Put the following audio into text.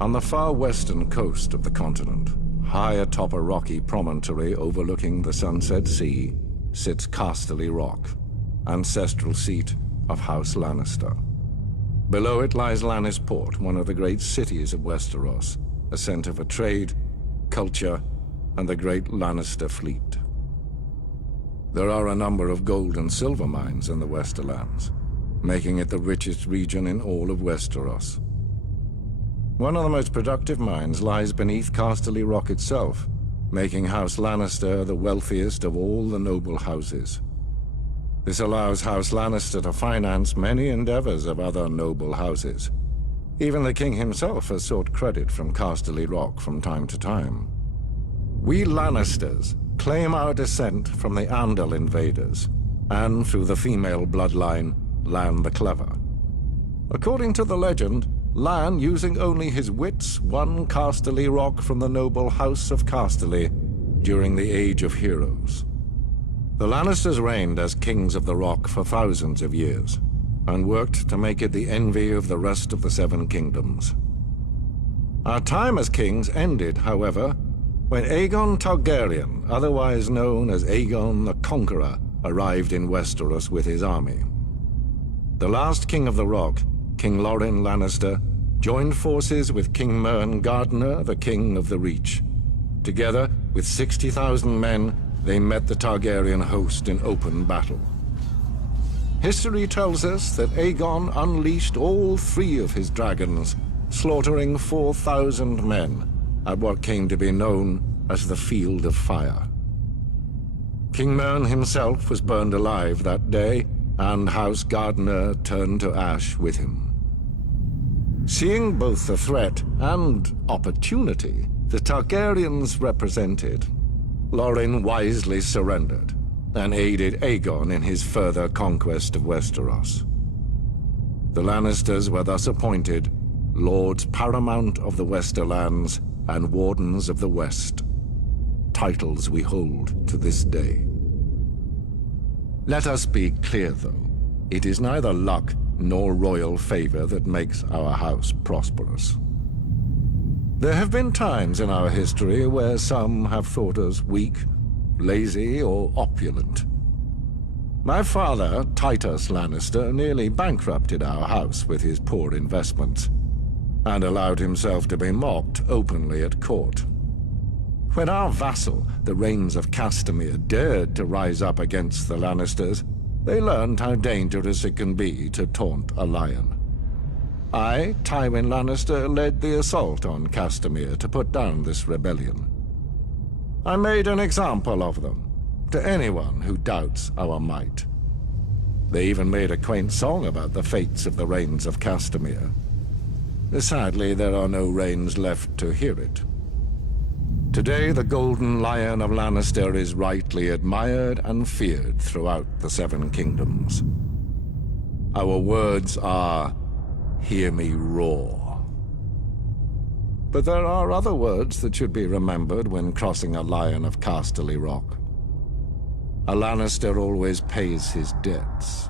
On the far western coast of the continent, high atop a rocky promontory overlooking the Sunset Sea, sits Casterly Rock, ancestral seat of House Lannister. Below it lies Lannisport, one of the great cities of Westeros, a center for trade, culture, and the great Lannister fleet. There are a number of gold and silver mines in the Westerlands, making it the richest region in all of Westeros. One of the most productive mines lies beneath Casterly Rock itself, making House Lannister the wealthiest of all the noble houses. This allows House Lannister to finance many endeavors of other noble houses. Even the king himself has sought credit from Casterly Rock from time to time. We Lannisters claim our descent from the Andal invaders, and through the female bloodline, Lann the Clever. According to the legend, Lann, using only his wits, won Casterly Rock from the noble House of Casterly during the Age of Heroes. The Lannisters reigned as kings of the Rock for thousands of years, and worked to make it the envy of the rest of the Seven Kingdoms. Our time as kings ended, however, when Aegon Targaryen, otherwise known as Aegon the Conqueror, arrived in Westeros with his army. The last king of the Rock, King Loren Lannister, joined forces with King Mern Gardener, the king of the Reach. Together, with 60,000 men, they met the Targaryen host in open battle. History tells us that Aegon unleashed all 3 of his dragons, slaughtering 4,000 men at what came to be known as the Field of Fire. King Mern himself was burned alive that day, and House Gardener turned to ash with him. Seeing both the threat and opportunity the Targaryens represented, Loren wisely surrendered and aided Aegon in his further conquest of Westeros. The Lannisters were thus appointed Lords Paramount of the Westerlands and Wardens of the West, titles we hold to this day. Let us be clear, though. It is neither luck nor royal favor that makes our house prosperous. There have been times in our history where some have thought us weak, lazy, or opulent. My father, Titus Lannister, nearly bankrupted our house with his poor investments, and allowed himself to be mocked openly at court. When our vassal, the Rains of Castamere, dared to rise up against the Lannisters, they learned how dangerous it can be to taunt a lion. I, Tywin Lannister, led the assault on Castamere to put down this rebellion. I made an example of them, to anyone who doubts our might. They even made a quaint song about the fates of the Rains of Castamere. Sadly, there are no Rains left to hear it. Today, the Golden Lion of Lannister is rightly admired and feared throughout the Seven Kingdoms. Our words are, "Hear me roar." But there are other words that should be remembered when crossing a Lion of Casterly Rock. A Lannister always pays his debts.